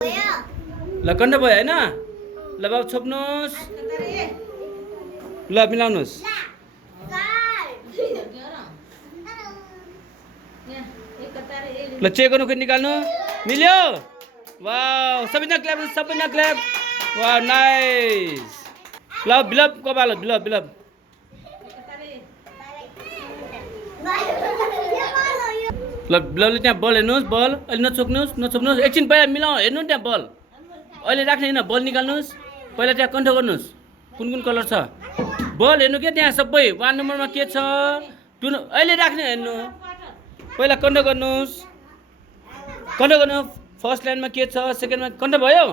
ल कन्ड भयो हैन ल बाबु छोप्नुस् ल मिलाउनुस् ल चेक गर्नु खोइ निकाल्नु मिल्यो वाउ सबैजना क्ल्याप वाउ नाइस ल बिलप कपाल बिलप ल बिलपले त्यहाँ बल हेर्नुहोस् बल अहिले नछोप्नुहोस् एकछिन पहिला मिलाउ हेर्नु त्यहाँ बल अहिले राख्ने होइन बल निकाल्नुहोस् पहिला त्यहाँ कन्ट्रोल गर्नुहोस् कुन कलर छ बल हेर्नु के त्यहाँ सबै 1 नम्बरमा के छ 2 अहिले राख्ने हेर्नु पहिला कन्ट्रोल गर्नुहोस् फर्स्ट लाइनमा के छ सेकेन्डमा कन्ट्रोल भयो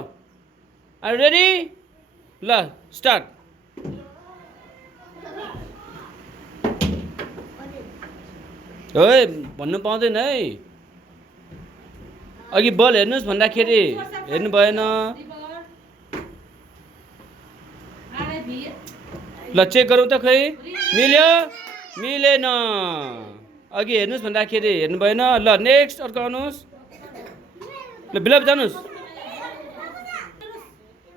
आर रेडी ल स्टार्ट ओए भन्नु पाउँदैन है अघि बल हेर्नुहोस् भन्दाखेरि हेर्नु भएन ल चेक गरौँ त खै मिलेन अघि हेर्नुहोस् भन्दाखेरि हेर्नु भएन ल नेक्स्ट अर्को आउनुहोस् ल बिलप जानुहोस्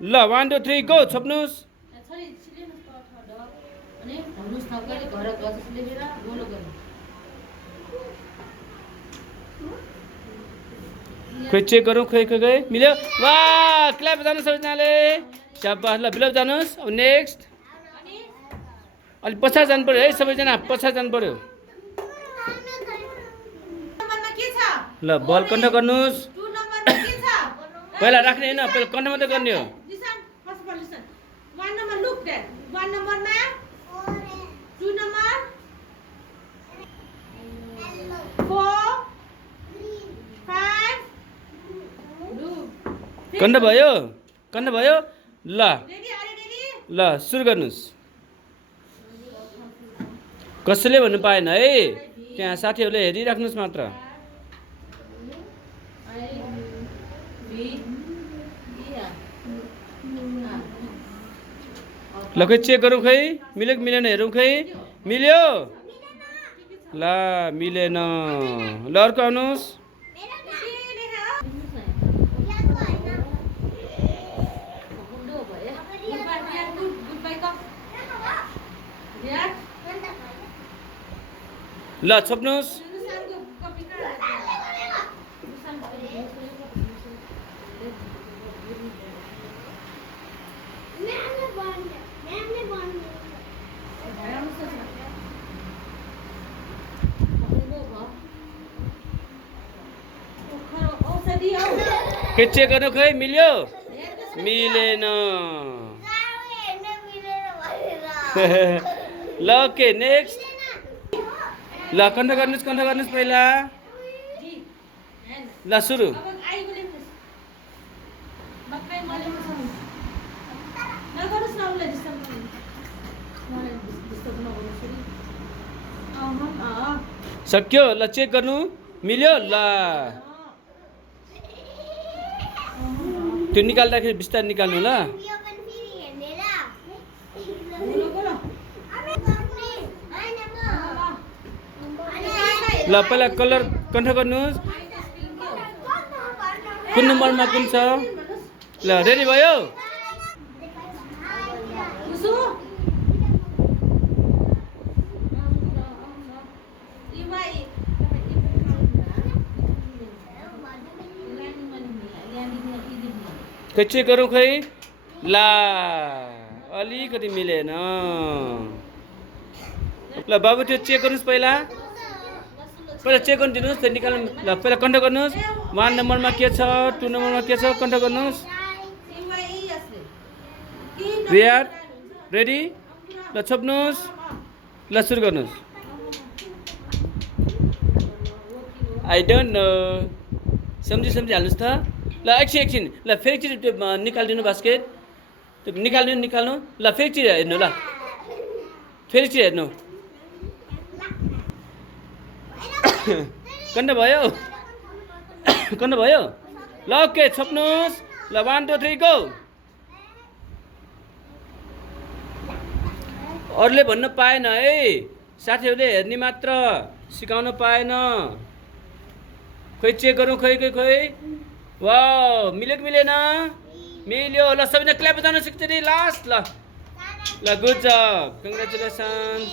ल 1 2 3 गो छोप्नुहोस् खोइ चेक गरौँ खोइ मिल्यो वाह क्ल्याप जानुहोस् सबैजनाले स्याबास ल बिलप जानुहोस् अब नेक्स्ट अलिक पछाडि जानु पर्यो है सबैजना पछाडि जानु पर्यो ल बल कन्ट गर्नुहोस् पहिला राख्ने होइन पहिला कन्ट मात्रै गर्ने हो कन्ट भयो ल सुरु गर्नुहोस् कसैले भन्नु पाएन है त्यहाँ साथीहरूले हेरिराख्नुहोस् मात्र ल खै चेक गरौँ खै मिल्यो कि मिलेन हेरौँ खै मिल्यो ल मिलेन ल अर्को आउनुहोस् ल छोप्नुहोस् के चेक गर्नु खै मिल्यो मिलेन ल ओके नेक्स्ट ल कन्ट गर्नुहोस् पहिला ल सुरु सक्यो ल चेक गर्नु मिल्यो ल त्यो निकाल्दाखेरि बिस्तारै निकाल्नु ल ल पहिला कलर कन्ट गर्नुहोस् कुन नम्बरमा कुन छ ल रेडी भयो खै चेक गरौँ खै ला अलिकति मिलेन ल बाबु त्यो चेक गर्नुहोस् पहिला चेक गर्नु दिनुहोस् त्यो निकाल्नु ल पहिला कन्ट गर्नुहोस् 1 नम्बरमा के छ 2 नम्बरमा के छ कन्ट गर्नुहोस् रियार रेडी ल छोप्नुहोस् ल सुरु गर्नुहोस् आई डोन्ट नो सम्झी हाल्नुहोस् त ल एकछिन ल फेरि एकचोटि त्यो निकालिदिनु बास्केट त्यो निकाल्नु ल फेरि एकचोटि हेर्नु ल फेरि एकचोटि हेर्नु कन्ट भयो ल ओके छोप्नुहोस् ल 1 2 3 गो अरूले भन्न पाएन है साथीहरूले हेर्ने मात्र सिकाउन पाएन खोइ चेक गरौँ खै वाउ मिल्यो कि मिलेन मिल्यो ल सबैजना क्ल्याप बजाउन सिक्छ नि लास्ट ल ल गुड जब कङ्ग्रेचुलेसन